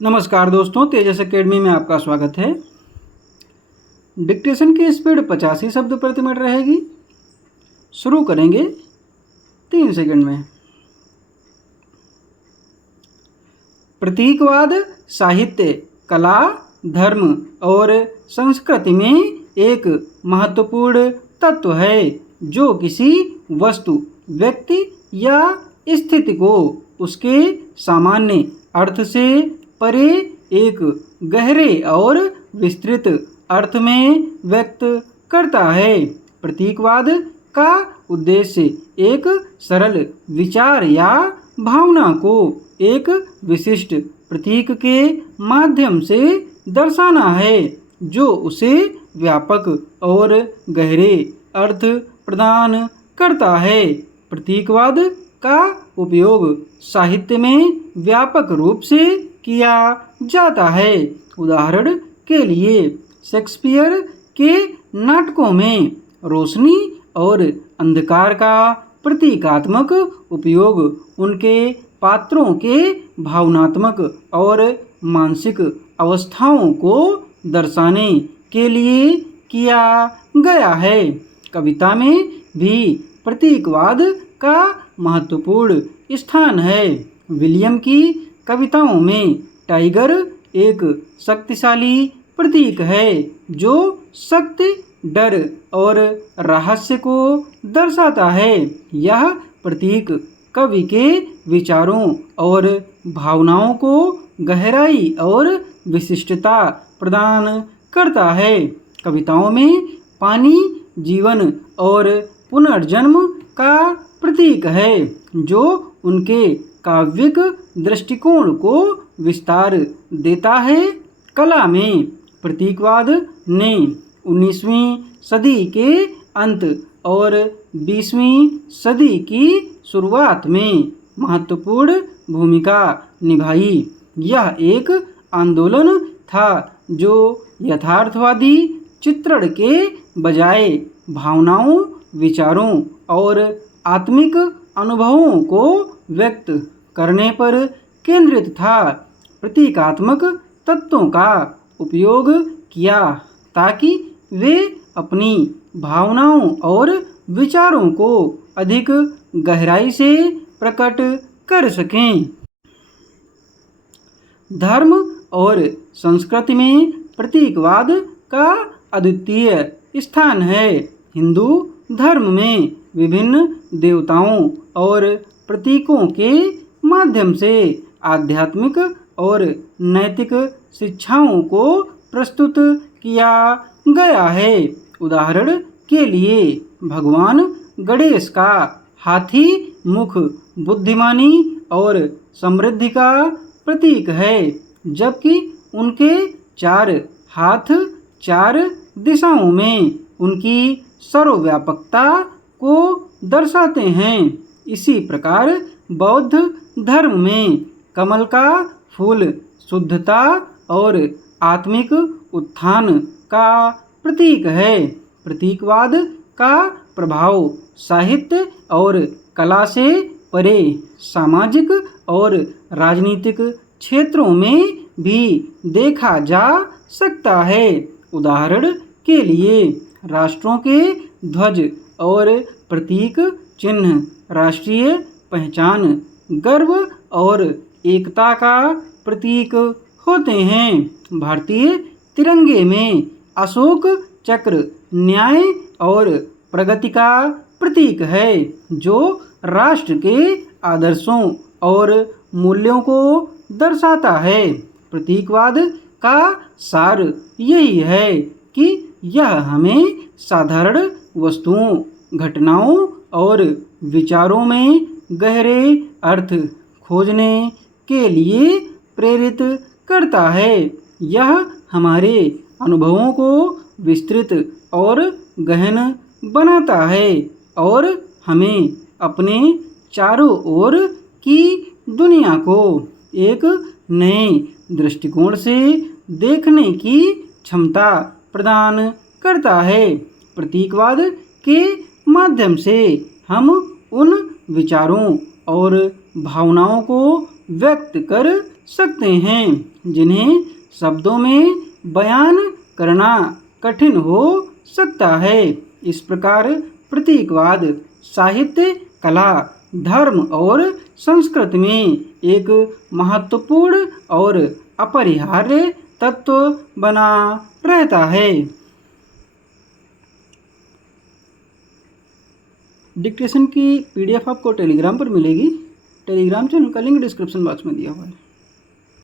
नमस्कार दोस्तों, तेजस एकेडमी में आपका स्वागत है। डिक्टेशन की स्पीड 85 शब्द प्रति मिनट रहेगी। शुरू करेंगे 3 सेकंड में। प्रतीकवाद साहित्य, कला, धर्म और संस्कृति में एक महत्वपूर्ण तत्व है जो किसी वस्तु, व्यक्ति या स्थिति को उसके सामान्य अर्थ से परे एक गहरे और विस्तृत अर्थ में व्यक्त करता है। प्रतीकवाद का उद्देश्य एक सरल विचार या भावना को एक विशिष्ट प्रतीक के माध्यम से दर्शाना है जो उसे व्यापक और गहरे अर्थ प्रदान करता है। प्रतीकवाद का उपयोग साहित्य में व्यापक रूप से किया जाता है। उदाहरण के लिए शेक्सपियर के नाटकों में रोशनी और अंधकार का प्रतीकात्मक उपयोग उनके पात्रों के भावनात्मक और मानसिक अवस्थाओं को दर्शाने के लिए किया गया है। कविता में भी प्रतीकवाद का महत्वपूर्ण स्थान है। विलियम की कविताओं में टाइगर एक शक्तिशाली प्रतीक है जो शक्ति, डर और रहस्य को दर्शाता है। यह प्रतीक कवि के विचारों और भावनाओं को गहराई और विशिष्टता प्रदान करता है। कविताओं में पानी जीवन और पुनर्जन्म का प्रतीक है जो उनके काव्यिक दृष्टिकोण को विस्तार देता है। कला में प्रतीकवाद ने 19वीं सदी के अंत और 20वीं सदी की शुरुआत में महत्वपूर्ण भूमिका निभाई। यह एक आंदोलन था जो यथार्थवादी चित्रण के बजाय भावनाओं, विचारों और आत्मिक अनुभवों को व्यक्त करने पर केंद्रित था। प्रतीकात्मक तत्वों का उपयोग किया ताकि वे अपनी भावनाओं और विचारों को अधिक गहराई से प्रकट कर सकें। धर्म और संस्कृति में प्रतीकवाद का अद्वितीय स्थान है। हिंदू धर्म में विभिन्न देवताओं और प्रतीकों के माध्यम से आध्यात्मिक और नैतिक शिक्षाओं को प्रस्तुत किया गया है। उदाहरण के लिए भगवान गणेश का हाथी मुख बुद्धिमानी और समृद्धि का प्रतीक है, जबकि उनके 4 हाथ 4 दिशाओं में उनकी सर्वव्यापकता को दर्शाते हैं। इसी प्रकार बौद्ध धर्म में कमल का फूल शुद्धता और आत्मिक उत्थान का प्रतीक है। प्रतीकवाद का प्रभाव साहित्य और कला से परे सामाजिक और राजनीतिक क्षेत्रों में भी देखा जा सकता है। उदाहरण के लिए राष्ट्रों के ध्वज और प्रतीक चिन्ह राष्ट्रीय पहचान, गर्व और एकता का प्रतीक होते हैं। भारतीय तिरंगे में अशोक चक्र न्याय और प्रगति का प्रतीक है जो राष्ट्र के आदर्शों और मूल्यों को दर्शाता है। प्रतीकवाद का सार यही है कि यह हमें साधारण वस्तुओं, घटनाओं और विचारों में गहरे अर्थ खोजने के लिए प्रेरित करता है। यह हमारे अनुभवों को विस्तृत और गहन बनाता है और हमें अपने चारों ओर की दुनिया को एक नए दृष्टिकोण से देखने की क्षमता प्रदान करता है। प्रतीकवाद के माध्यम से हम उन विचारों और भावनाओं को व्यक्त कर सकते हैं, जिन्हें शब्दों में बयान करना कठिन हो सकता है। इस प्रकार प्रतीकवाद साहित्य, कला, धर्म और संस्कृति में एक महत्वपूर्ण और अपरिहार्य तत्व बना रहता है। डिक्टेशन की PDF आपको टेलीग्राम पर मिलेगी। टेलीग्राम चैनल का लिंक डिस्क्रिप्शन बॉक्स में दिया हुआ है।